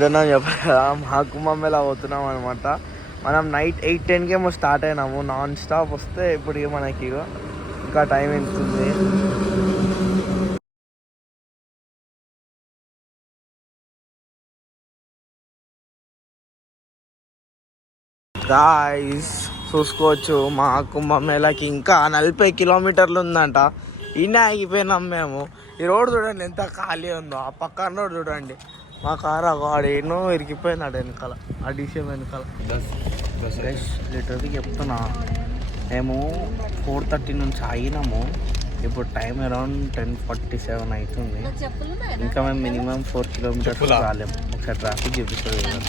ఎడున్నాం చెప్పా కుంభమేళా పోతున్నాం అనమాట. మనం నైట్ 8-10కి ఏమో స్టార్ట్ అయినాము. నాన్ స్టాప్ వస్తే ఇప్పుడు మనకి ఇంకా టైం ఎంతుంది. గాయ్స్ చూసుకోవచ్చు మా కుంభమేళాకి ఇంకా 40 కిలోమీటర్లు ఉందంట. ఈయన ఆగిపోయినాం మేము. ఈ రోడ్ చూడండి ఎంత ఖాళీ ఉందో. ఆ పక్కన రోడ్ చూడండి. మా కారు వాడు ఎన్నో ఇరికిపోయినాడు వెనకాల, ఆ డిషం వెనకాల. లిటరలీ చెప్తున్నా, మేము 4:30 నుంచి ఆగినాము. ఇప్పుడు టైం అరౌండ్ 10:47 అవుతుంది. ఇంకా మేము మినిమం 4 కిలోమీటర్స్ రాలేము. ఒకసారి ట్రాఫిక్ చూపిస్తుంది కదా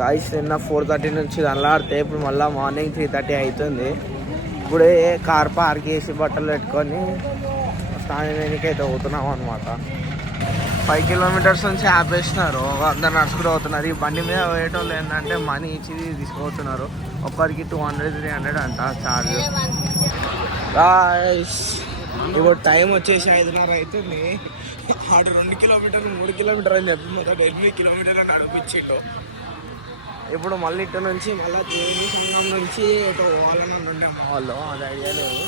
గాయ్స్. నిన్న 4:30 నుంచి అల్లాడితే ఇప్పుడు మళ్ళీ మార్నింగ్ 3:30 అవుతుంది. ఇప్పుడే కార్ పార్క్ చేసి బట్టలు పెట్టుకొని స్నానానికి అయితే పోతున్నాం అనమాట. 5 కిలోమీటర్స్ నుంచి ఆపేసినారు. అందరు నడుచుకుంటూ అవుతున్నారు. ఈ బండి మీద పోయేటోళ్ళు ఏంటంటే మనీ ఇచ్చి తీసుకుపోతున్నారు. ఒక్కరికి 200-300 అంట ఛార్జ్. గాయ్స్ ఇప్పుడు టైం వచ్చేసి 5:30 అవుతుంది. అటు 2 కిలోమీటర్లు 3 కిలోమీటర్లు అని చెప్పి మొదటి 8 కిలోమీటర్లు నడిపించిండు. ఇప్పుడు మళ్ళీ ఇటు నుంచి మళ్ళీ త్రివేణి సంఘం నుంచి ఇటు పోవాలని ఉండే మా వాళ్ళు. అది ఐడియా లేదు.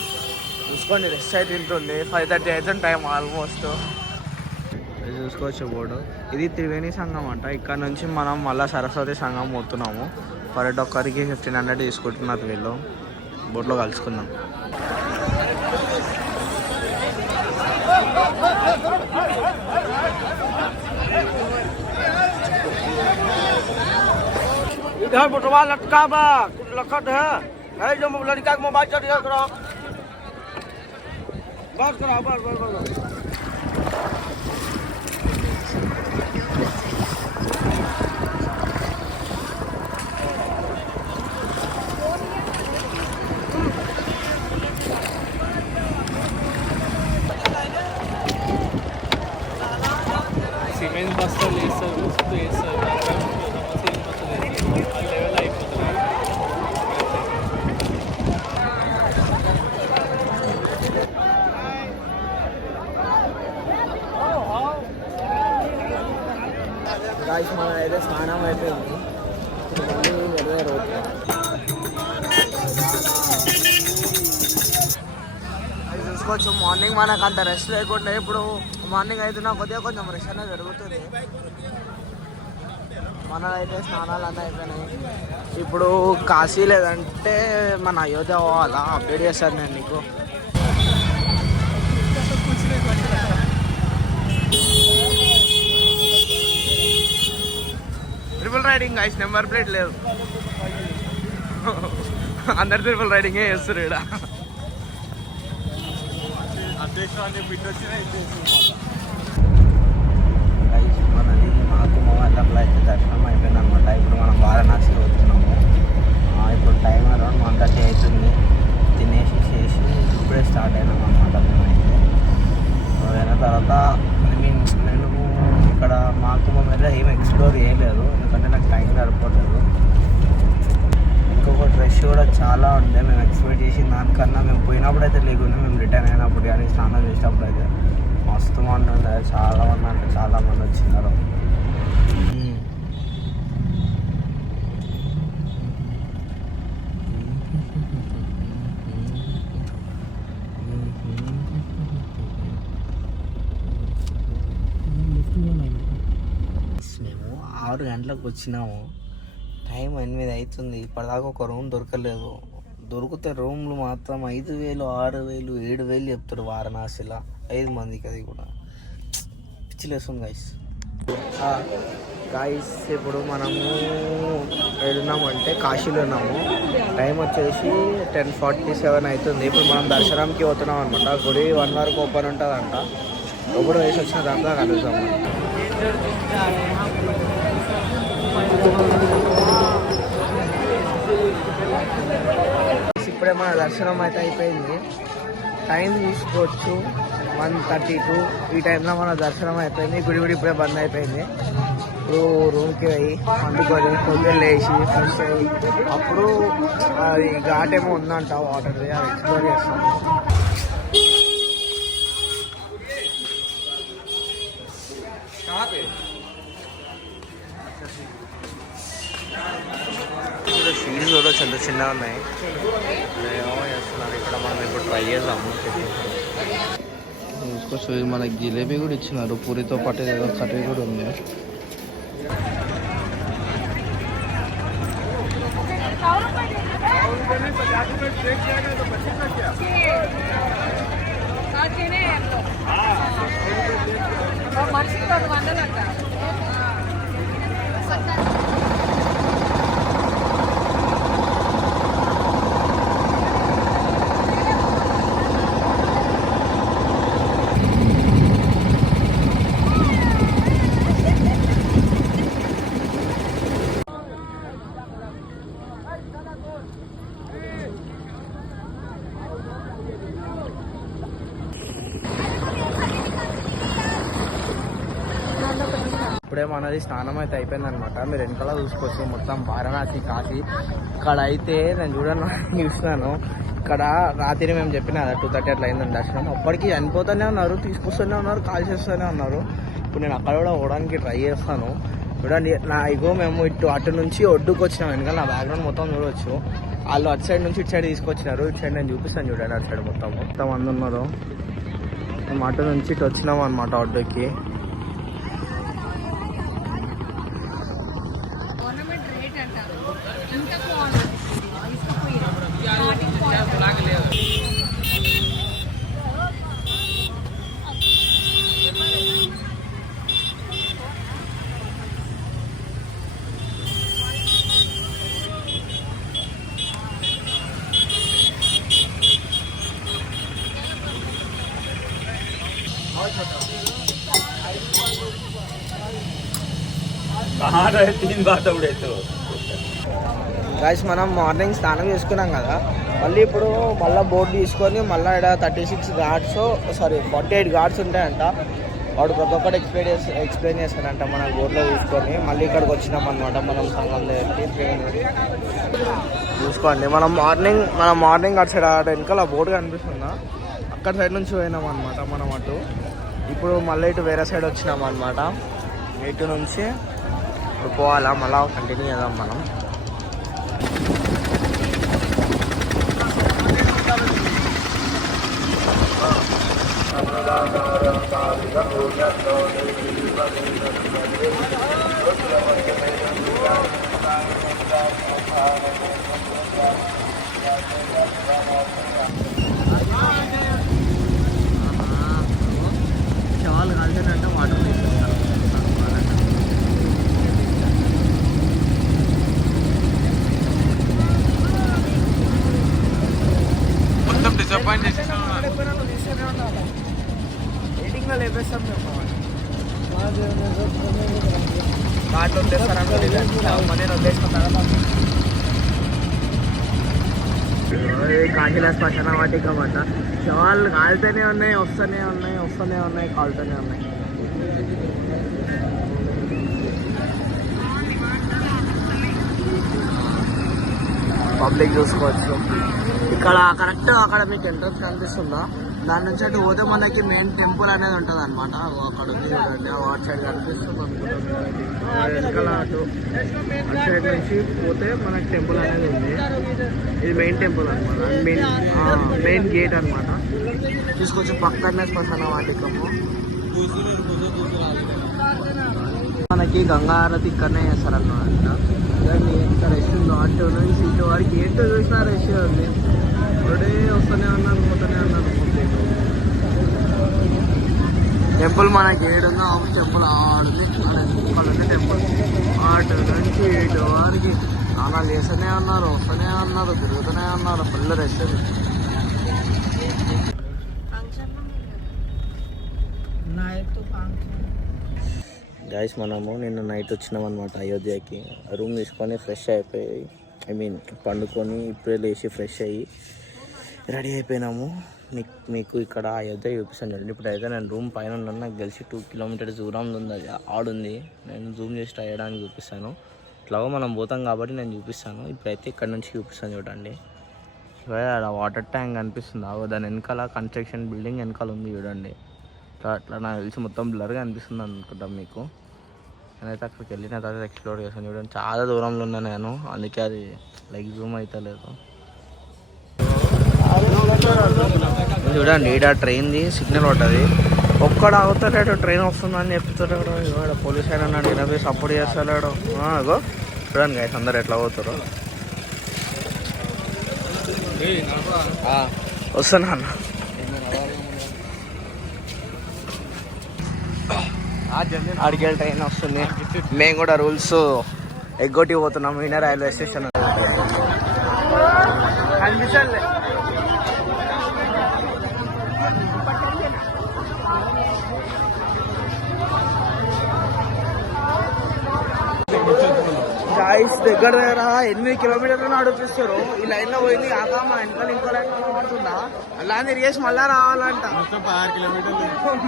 చూసుకోండి, రెస్ట్ అయితే ఉంటుంది. 5:30 అవుతుంది టైం ఆల్మోస్ట్. చూసుకోవచ్చు బోర్డు. ఇది త్రివేణి సంఘం అంట. ఇక్కడ నుంచి మనం మళ్ళీ సరస్వతి సంఘం పోతున్నాము. పర్ హెడ్ ఒక్కరికి 1500 తీసుకుంటున్నారు వీళ్ళు. బోర్డులో కలుసుకుందాం. इधर बुटवा लटका बा लखत है जो लड़का के मोबाइल चढ़ करो बात करो बस సిమెంట్ బస్తాలు వేస్తారు, ఉప్పు వేస్తారు, సిమెంట్ బస్తాలు వేస్తారు. ఆ లెవెల్ అయిపోతుంది. గాయ్స్ మన అయితే స్నానం అయిపోయింది. అది చూసుకోవచ్చు. మార్నింగ్ మనకు అంత రెస్ట్ లేకుండా ఇప్పుడు మార్నింగ్ అయితే నాకు కొద్దిగా కొంచెం రెస్ట్ అనేది జరుగుతుంది. మనదైతే స్నానాలు అన్నీ అయిపోయినాయి. ఇప్పుడు కాశీ లేదంటే మన అయోధ్య పోవాలా. అప్డేట్ చేస్తాను నేను నీకు. Triple riding guys, number plate లేదు. అందరు ట్రిపుల్ రైడింగే చేస్తారు ఇక్కడ. మనది మాకు మొబైల్లో అయితే దర్శనం అయిపోయింది అనమాట. ఇప్పుడు మనం వారణాసి పోతున్నాము. ఇప్పుడు టైం అరౌండ్ 1:30 అవుతుంది. తినేసి చేసి ఇప్పుడే స్టార్ట్ అయినాం అనమాట మేమైతే. అయిన తర్వాత నేను ఇక్కడ మాకు మొబైల్లో ఏం ఎక్స్ప్లోర్ చేయలేదు, ఎందుకంటే నాకు టైం సరిపోలేదు. ఇంకొక రష్ కూడా చాలా ఉండే. మేము ఎక్స్పెక్ట్ చేసిన దానికన్నా మేము పోయినప్పుడు అయితే లేకుండా మేము రిటర్న్ అయినప్పుడు కానీ స్నానం చేసినప్పుడు అయితే మస్తు మంది ఉండే. చాలా మంది అంటే చాలా మంది వచ్చినారు. మేము 6 గంటలకు వచ్చినాము. టైం 8 అవుతుంది. ఇప్పటిదాకా ఒక రూమ్ దొరకలేదు. దొరికితే రూమ్లు మాత్రం 5,000, 6,000, 7,000 చెప్తారు వారణాసిలో 5 మందికి. అది కూడా పిచ్చిలేస్తుంది గాయస్. గాయస్ ఇప్పుడు మనము వెళ్ళినామంటే కాశీలో ఉన్నాము. టైం వచ్చేసి 10:47 అవుతుంది. ఇప్పుడు మనం దర్శనంకి పోతున్నాం అనమాట. గుడి 1 వరకు ఓపెన్ ఉంటుందంట. ఎప్పుడు వేసి వచ్చిన దాంట్లో కలుద్దాము. ఇప్పుడే మన దర్శనం అయితే అయిపోయింది. టైం చూసుకోవచ్చు 1:32. ఈ టైంలో మన దర్శనం అయిపోయింది. గుడి ఇప్పుడే బంద్ అయిపోయింది. ఇప్పుడు రూమ్కి పోయి వండుకొని పొద్దున్న లేచి ఫ్రెష్ అయ్యి అప్పుడు అది ఘాట్ ఏమో ఉందంట వాటర్ది, అది ఎక్స్ప్లోర్ చేస్తాం. చిన్నగా ఉన్నాయి. ఏమో చేస్తున్నారు ఇక్కడ. మనం ఇప్పుడు ట్రై చేద్దాము. చూసుకోవచ్చు మనకి జిలేబీ కూడా ఇచ్చినారు. పూరితో పాటు ఏదో కర్రీ కూడా ఉంది. ఇప్పుడే మనది స్నానం అయితే అయిపోయింది అనమాట. మీరు వెనకాల చూసుకోవచ్చు మొత్తం వారణాసి కాశీ. ఇక్కడ అయితే నేను చూసినాను. ఇక్కడ రాత్రి మేము చెప్పిన 2:30 అట్లా అయిందని దర్శనం. అప్పటికి చనిపోతూనే ఉన్నారు, తీసుకొస్తూనే ఉన్నారు, కాల్ చేస్తూనే ఉన్నారు. ఇప్పుడు నేను అక్కడ కూడా పోవడానికి ట్రై చేస్తాను. చూడండి నా ఇగో మేము అటు నుంచి ఒడ్డుకు వచ్చినాం. వెనకాల నా బ్యాక్గ్రౌండ్ మొత్తం చూడవచ్చు. వాళ్ళు అటు సైడ్ నుంచి ఇటు సైడ్ తీసుకొచ్చినారు. ఇటు సైడ్ నేను చూపిస్తాను చూడండి. అటు సైడ్ మొత్తం మంది ఉన్నారు. మేము అటు నుంచి ఇటు వచ్చినాం అనమాట ఒడ్డుకి. గాయ్స్ మనం మార్నింగ్ స్నానం చేసుకున్నాం కదా. మళ్ళీ ఇప్పుడు బోట్ తీసుకొని మళ్ళీ ఇక్కడ 36 ఘాట్స్ 48 ఘాట్స్ ఉంటాయంట. వాడు ప్రతి ఒక్కటి ఎక్స్ప్లెయిన్ చేస్తాడంట మన బోట్లో తీసుకొని. మళ్ళీ ఇక్కడికి వచ్చినాం అనమాట మనం సంగం దగ్గరికి. ట్రైన్ చూసుకోండి. మనం మార్నింగ్ అటు సైడ్ వెనకాల బోట్ కనిపిస్తుందా, అక్కడ సైడ్ నుంచి పోయినాం అనమాట మనం అటు. ఇప్పుడు మళ్ళీ ఇటు వేరే సైడ్ వచ్చినాం అనమాట. ఇటు నుంచి ఇప్పుడు పోవాలా, మళ్ళీ కంటిన్యూ చేద్దాం మనం. శవాలు కాల్చానంటే వాటర్ తీసుకొస్తారు. మొత్తం డిసప్పాయింట్ చేసేసాం. ఎయిటింగ్లో లేపేస్తాం మేము. కార్డు వదిలేస్తారనుకో, నేను వదిలేసుకుంటాను. కాకిలా శ్మశాన వాటిక మాట. శవాలు కాలుతూనే ఉన్నాయి, వస్తూనే ఉన్నాయి, కాలుతూనే ఉన్నాయి. పబ్లిక్ చూసుకోవచ్చు. ఇక్కడ కరెక్ట్ అక్కడ మీకు ఎంట్రన్స్ కనిపిస్తుందా, దాని నుంచి అటు పోతే మనకి మెయిన్ టెంపుల్ అనేది ఉంటుంది అనమాట. అక్కడ ఉంది చూడండి, వాట్ సైడ్ కనిపిస్తుంది అనుకుంటున్నాను. అటు సైడ్ నుంచి పోతే మనకి టెంపుల్ అనేది ఉంది. ఇది మెయిన్ టెంపుల్ అనమాట, మెయిన్ గేట్ అనమాట. తీసుకొచ్చి పక్కనే శ్మశాన వాటికము. మనకి గంగా హారతి ఇక్కడనే చేస్తారన్నమాట. దాన్ని ఎంత రష్ ఉందో, అటు నుంచి ఇటు వరకు ఏంటో చూసినా రష్ ఉంది. ఒకటే వస్తూనే ఉన్నారు, పోతూనే ఉన్నారు. టెంపుల్ మనకి ఏడుందో టెంపుల్ ఆడుంది. అక్కడుంది టెంపుల్. అటు నుంచి ఇటు వారికి స్నానాలు చేస్తూనే ఉన్నారు, వస్తూనే ఉన్నారు, తిరుగుతూనే ఉన్నారు. ఫుల్ రష్ ఉంది. గైస్ మనము నిన్న నైట్ వచ్చినాం అనమాట అయోధ్యకి. రూమ్ తీసుకొని ఫ్రెష్ అయిపోయి పండుకొని ఇప్పుడే లేచి ఫ్రెష్ అయ్యి రెడీ అయిపోయినాము. మీకు ఇక్కడ అయోధ్య చూపిస్తాను చూడండి. ఇప్పుడు అయితే నేను రూమ్ పైన ఉన్నాను. నాకు తెలిసి 2 కిలోమీటర్స్ దూరంలో ఉంది, అది ఆడుంది. నేను జూమ్ చేసి ట్రై చేయడానికి చూపిస్తాను. ఇట్లాగో మనం పోతాం కాబట్టి నేను చూపిస్తాను. ఇప్పుడైతే ఇక్కడ నుంచి చూపిస్తాను చూడండి. అక్కడ వాటర్ ట్యాంక్ కనిపిస్తుంది. దాని వెనకాల కన్స్ట్రక్షన్ బిల్డింగ్ వెనకాల ఉంది చూడండి. అట్లా నాకు తెలిసి మొత్తం బ్లర్గా అనిపిస్తుంది అనుకుంటాం మీకు. నేనైతే అక్కడికి వెళ్ళిన తర్వాత ఎక్స్ప్లోర్ చేశాను. చూడండి చాలా దూరంలో ఉన్నా నేను, అందుకే అది లైక్ జూమ్ అయితే లేదు. చూడండి ఈడ ట్రైన్ది సిగ్నల్ ఉంటుంది, ఒక్కడ అవుతాడు ట్రైన్ వస్తుందని చెప్తాడు. ఇవాడ పోలీస్ ఆయన అడిగిన సపోర్ట్ చేస్తాడు. అగో చూడండి గైస్ అందరు ఎట్లా పోతారు. వస్తున్నా అన్న. అడిగే ట్రైన్ వస్తుంది, మేము కూడా రూల్స్ ఎగ్గొట్టి పోతున్నాం. ఈయన రైల్వే స్టేషన్ కనిపించలే. గాయస్ దగ్గర 8 కిలోమీటర్లు నడిపిస్తారు. ఈ లైన్ లో పోయింది కాక మా వెనకాల ఇంకో లైన్ పడుతుందా, అలా తిరిగేసి మళ్ళా రావాలంట.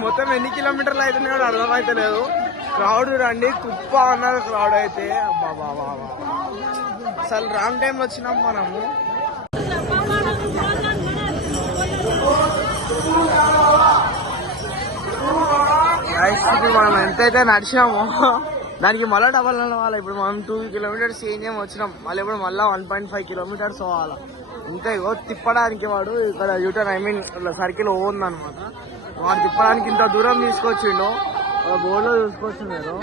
మొత్తం ఎన్ని కిలోమీటర్లు అయితే కూడా అర్థమైతలేదు. క్రౌడ్ రండి కుప్ప అన్నారు క్రౌడ్ అయితే. బాబా అసలు రాంగ్ టైంలో వచ్చినాం మనము. మనం ఎంతైతే నడిచినామో దానికి మళ్ళీ డబల్ నడవాలి. ఇప్పుడు మనం 2 కిలోమీటర్స్ ఏం వచ్చినాం, మళ్ళీ ఇప్పుడు మళ్ళీ 1.5 కిలోమీటర్స్ పోవాలి. ఇంకా ఇగో తిప్పడానికి వాడు ఇక్కడ యూటర్న్ సర్కిల్ ఓన్ అనమాట. వాడు తిప్పడానికి ఇంత దూరం తీసుకొచ్చిండు. బోర్డులో చూసుకోవచ్చు మీరు.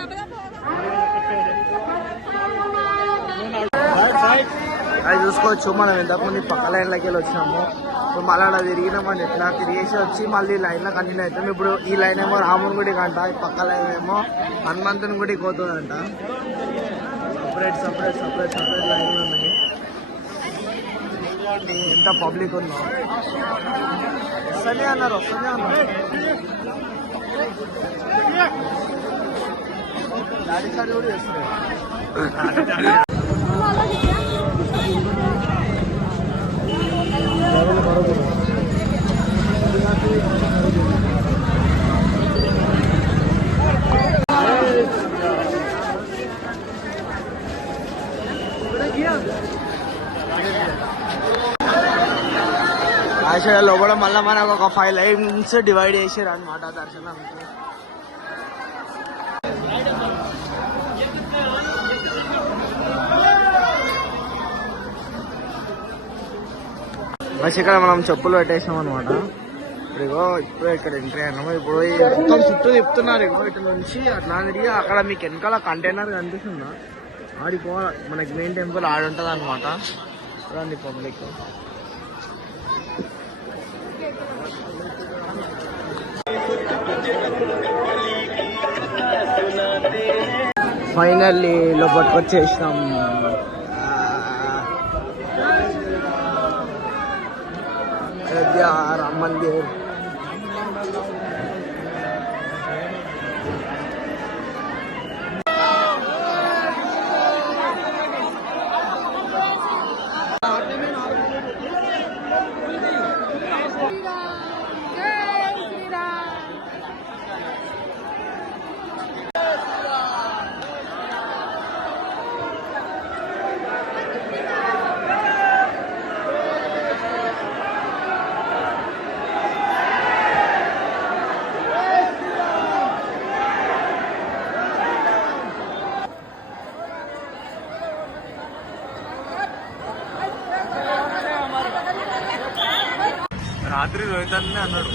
అది చూసుకోవచ్చు. మనం ఇంతకుముందు పక్క లైన్లోకి వెళ్ళి వచ్చినాము. ఇప్పుడు మళ్ళీ అలా తిరిగినామని ఎట్లా తిరిగేసి వచ్చి మళ్ళీ ఈ లైన్లో కంటిన్యూ అవుతాం. ఇప్పుడు ఈ లైన్ ఏమో రాముని గుడికి అంట, ఈ పక్క లైన్ ఏమో హనుమంతుని గుడికి పోతుందంట. సపరేట్ లైన్లు ఉన్నాయి. ఎంత పబ్లిక్ ఉందో. వస్తూనే అన్నారు. గాడి సార్ కూడా చేస్తున్నారు. లోపల మళ్ళీ మనకు ఒక 5 లైన్స్ డివైడ్ చేసారు అనమాట దర్శనానికి. ఇక్కడ మనం చెప్పులు పెట్టేసాం అనమాట. ఇప్పుడు ఇక్కడ ఎంట్రీ అయినాము. ఇప్పుడు మొత్తం చుట్టూ తిప్పుతున్నారు. ఇటు నుంచి అట్లా తిరిగి అక్కడ మీకు వెనకాల కంటైనర్ కనిపిస్తుందా, ఆడికి పోవాలి. మనకి మెయిన్ టెంపుల్ ఆడుంటుంది అనమాట. చూడండి పబ్లిక్. ఫైనల్లీ లోపలికి వచ్చేసినాం. అయోధ్య రామ మందిర్. రాత్రి రోహిత్ అన్నాడు.